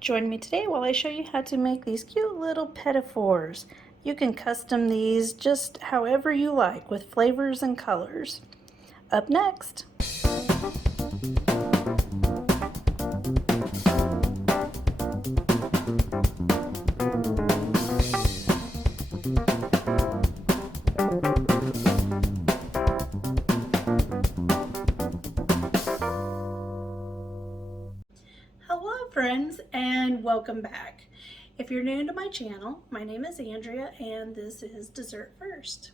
Join me today while I show you how to make these cute little Petit Fours. You can custom these just however you like with flavors and colors. Up next. Hello friends and welcome back. If you're new to my channel, my name is Andrea and this is Dessert First.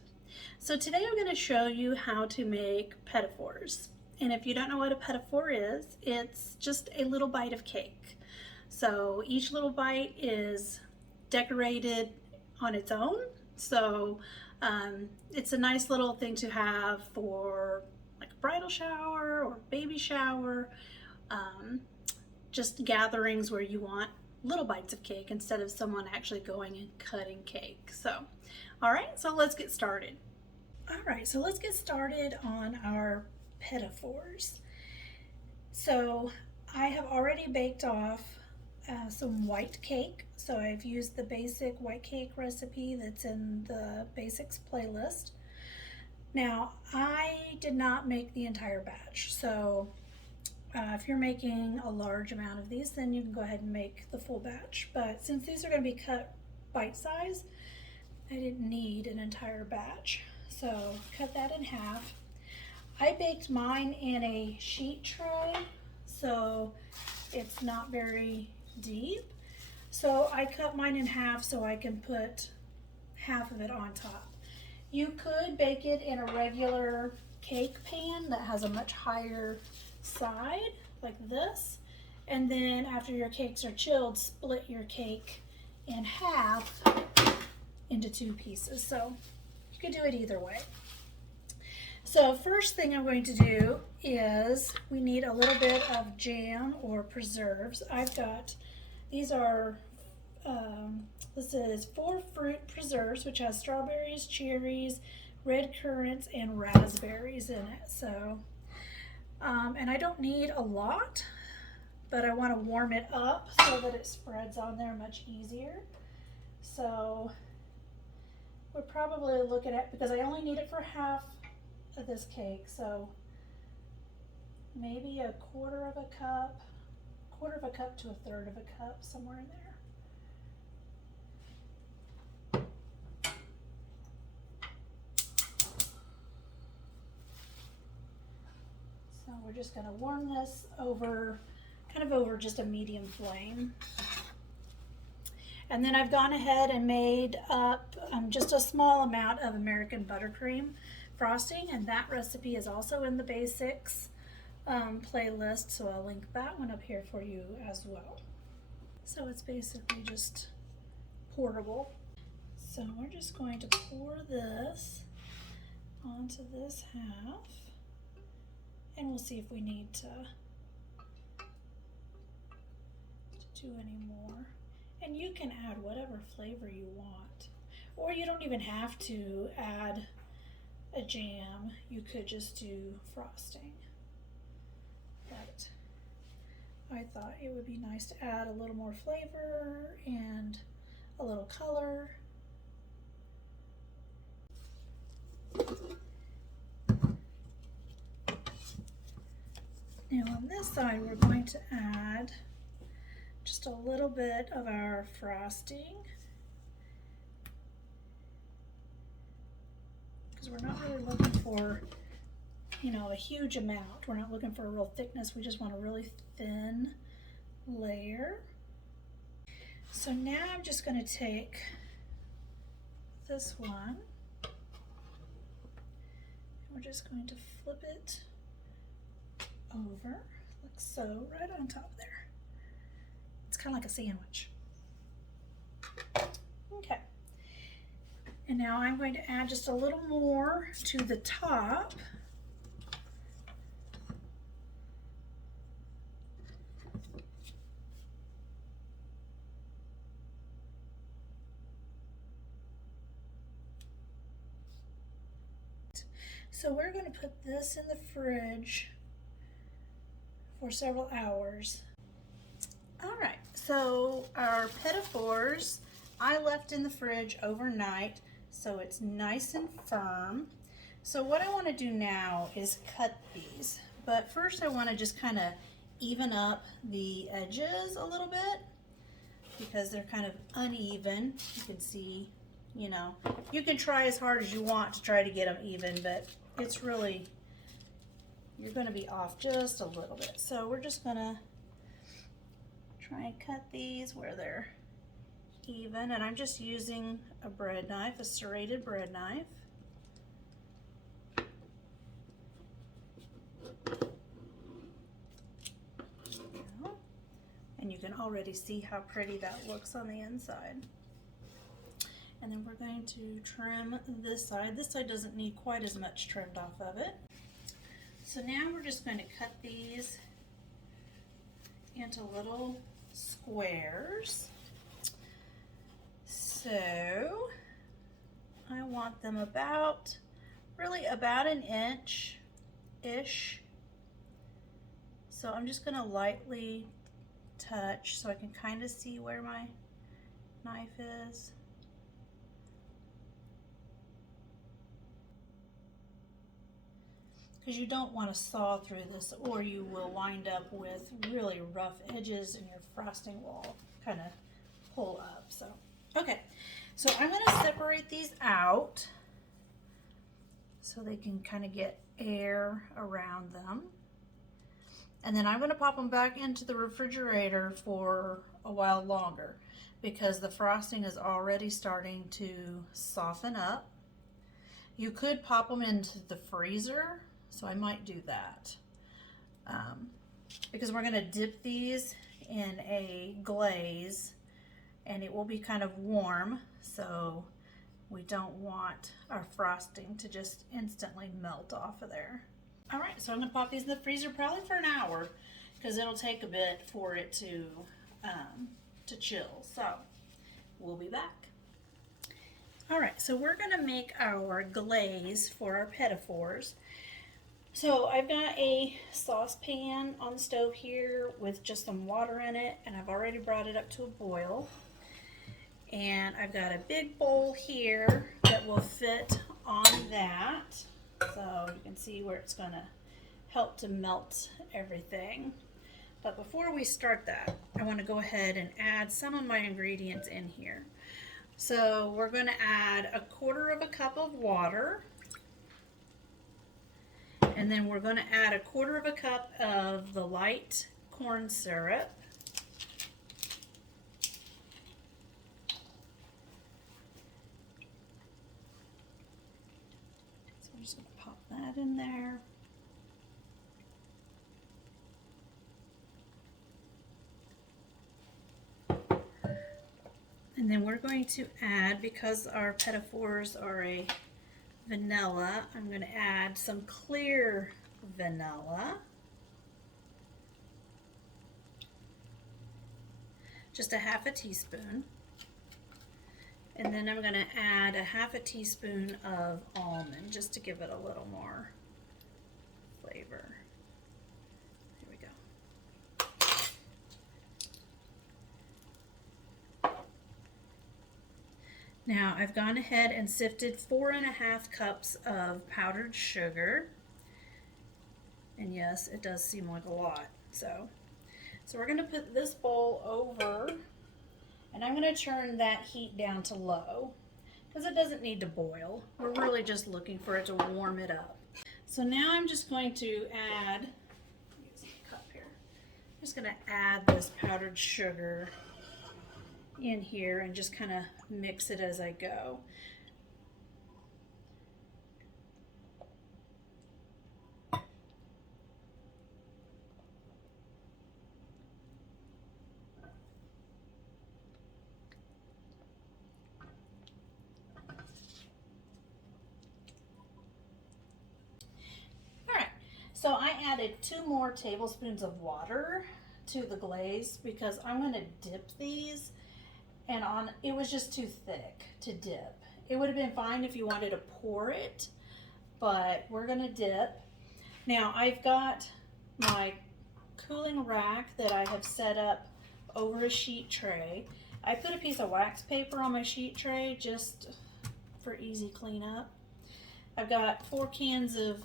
So today I'm going to show you how to make Petit Fours. And if you don't know what a Petit Four is, it's just a little bite of cake. So each little bite is decorated on its own. So it's a nice little thing to have for like a bridal shower or baby shower. Just gatherings where you want little bites of cake instead of someone actually going and cutting cake. So, all right, so let's get started. All right, so let's get started on our Petit Fours. So I have already baked off some white cake. So I've used the basic white cake recipe that's in the basics playlist. Now, I did not make the entire batch, so if you're making a large amount of these, then you can go ahead and make the full batch. But since these are going to be cut bite size, I didn't need an entire batch. So cut that in half. I baked mine in a sheet tray, so it's not very deep. So I cut mine in half so I can put half of it on top. You could bake it in a regular cake pan that has a much higher side like this, and then after your cakes are chilled, split your cake in half into two pieces. So you could do it either way. So first thing I'm going to do is we need a little bit of jam or preserves. I've got, these are this is 4 fruit preserves, which has strawberries, cherries, red currants, and raspberries in it. So and I don't need a lot, but I want to warm it up so that it spreads on there much easier. So we're probably looking at, because I only need it for half of this cake, so maybe a quarter of a cup to a third of a cup, somewhere in there. So we're just going to warm this over, kind of over just a medium flame. And then I've gone ahead and made up just a small amount of American buttercream frosting, and that recipe is also in the basics playlist, so I'll link that one up here for you as well. So it's basically just portable. So we're just going to pour this onto this half, and we'll see if we need to do any more. And you can add whatever flavor you want, or you don't even have to add a jam. You could just do frosting. But I thought it would be nice to add a little more flavor and a little color. Now on this side, we're going to add just a little bit of our frosting, because we're not really looking for, you know, a huge amount. We're not looking for a real thickness. We just want a really thin layer. So now I'm just going to take this one, and we're just going to flip it over like so, right on top there. It's kind of like a sandwich. Okay. And now I'm going to add just a little more to the top. So we're going to put this in the fridge for several hours. All right, So our Petit Fours, I left in the fridge overnight so it's nice and firm. So what I want to do now is cut these. But first I want to just kind of even up the edges a little bit because they're kind of uneven. You can see, you know, you can try as hard as you want to try to get them even, but it's really, you're going to be off just a little bit. So we're just going to try and cut these where they're even, and I'm just using a bread knife, a serrated bread knife. And you can already see how pretty that looks on the inside. And then we're going to trim this side. This side doesn't need quite as much trimmed off of it. So now we're just going to cut these into little squares. So I want them really about an inch-ish. So I'm just going to lightly touch so I can kind of see where my knife is. Because you don't want to saw through this or you will wind up with really rough edges and your frosting will kind of pull up. So, okay, so I'm going to separate these out so they can kind of get air around them. And then I'm going to pop them back into the refrigerator for a while longer because the frosting is already starting to soften up. You could pop them into the freezer, so I might do that because we're going to dip these in a glaze and it will be kind of warm, so we don't want our frosting to just instantly melt off of there. All right, so I'm gonna pop these in the freezer probably for an hour because it'll take a bit for it to chill. So we'll be back. All right, so we're gonna make our glaze for our Petit Fours. So I've got a saucepan on the stove here with just some water in it, and I've already brought it up to a boil. And I've got a big bowl here that will fit on that. So you can see where it's going to help to melt everything. But before we start that, I want to go ahead and add some of my ingredients in here. So we're going to add 1/4 cup of water. And then we're going to add 1/4 cup of the light corn syrup. Just going to pop that in there. And then we're going to add, because our Petit Fours are a vanilla, I'm going to add some clear vanilla. Just 1/2 teaspoon. And then I'm going to add 1/2 teaspoon of almond just to give it a little more flavor. Here we go. Now I've gone ahead and sifted 4½ cups of powdered sugar. And yes, it does seem like a lot. So we're going to put this bowl over. And I'm going to turn that heat down to low because it doesn't need to boil. We're really just looking for it to warm it up. So now I'm just going to add, use a cup here. I'm just going to add this powdered sugar in here and just kind of mix it as I go. So I added 2 more tablespoons of water to the glaze because I'm going to dip these, and it was just too thick to dip. It would have been fine if you wanted to pour it, but we're going to dip. Now I've got my cooling rack that I have set up over a sheet tray. I put a piece of wax paper on my sheet tray just for easy cleanup. I've got 4 cans of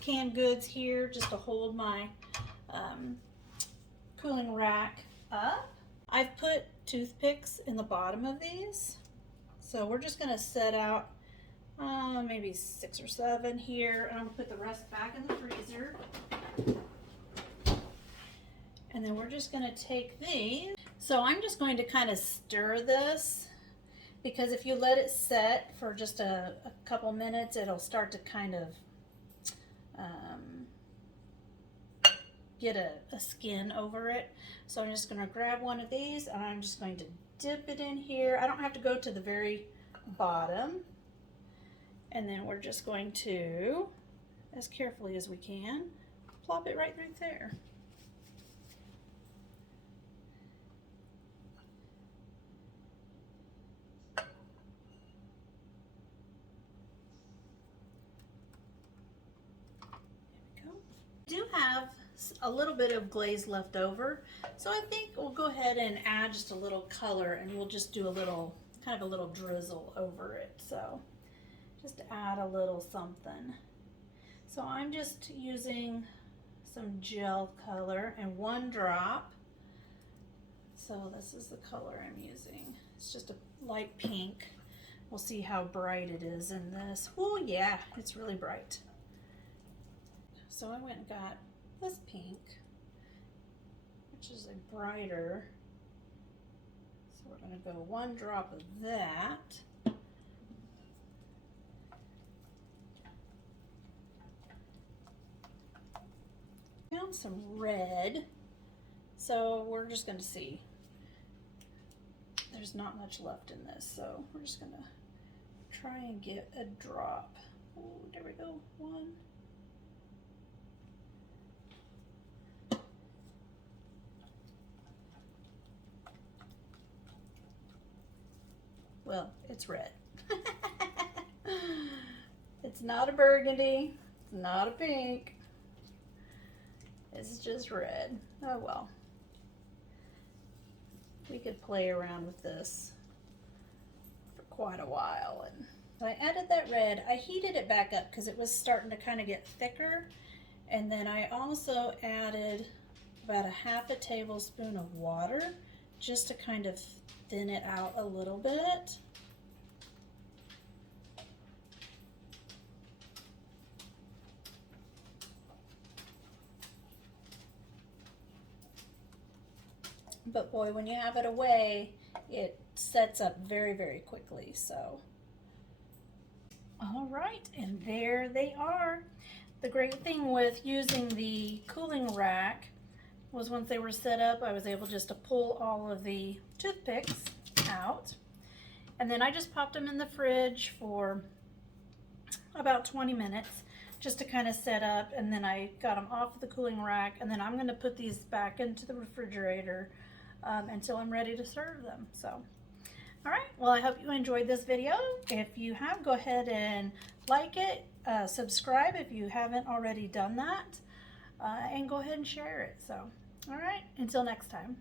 canned goods here just to hold my cooling rack up. I've put toothpicks in the bottom of these. So we're just gonna set out maybe 6 or 7 here, and I'm gonna put the rest back in the freezer. And then we're just gonna take these. So I'm just going to kind of stir this, because if you let it set for just a couple minutes, it'll start to kind of get a skin over it. So I'm just gonna grab one of these and I'm just going to dip it in here. I don't have to go to the very bottom. And then we're just going to, as carefully as we can, plop it right there. Do have a little bit of glaze left over, so I think we'll go ahead and add just a little color, and we'll just do a little kind of a little drizzle over it. So just add a little something. So I'm just using some gel color and 1 drop. So this is the color I'm using. It's just a light pink. We'll see how bright it is in this. Oh yeah, it's really bright. So I went and got this pink, which is a brighter. So we're going to go 1 drop of that. Found some red. So we're just going to see. There's not much left in this, so we're just going to try and get a drop. Oh, there we go. 1. Well, it's red. It's not a burgundy, it's not a pink, it's just red. Oh well. We could play around with this for quite a while. And I added that red. I heated it back up because it was starting to kind of get thicker. And then I also added about a half a tablespoon of water just to kind of thin it out a little bit. But boy, when you have it away, it sets up very, very quickly. So, all right, and there they are. The great thing with using the cooling rack was once they were set up, I was able just to pull all of the toothpicks out. And then I just popped them in the fridge for about 20 minutes just to kind of set up. And then I got them off of the cooling rack. And then I'm going to put these back into the refrigerator until I'm ready to serve them. So, all right. Well, I hope you enjoyed this video. If you have, go ahead and like it, subscribe if you haven't already done that, and go ahead and share it. So, all right. Until next time.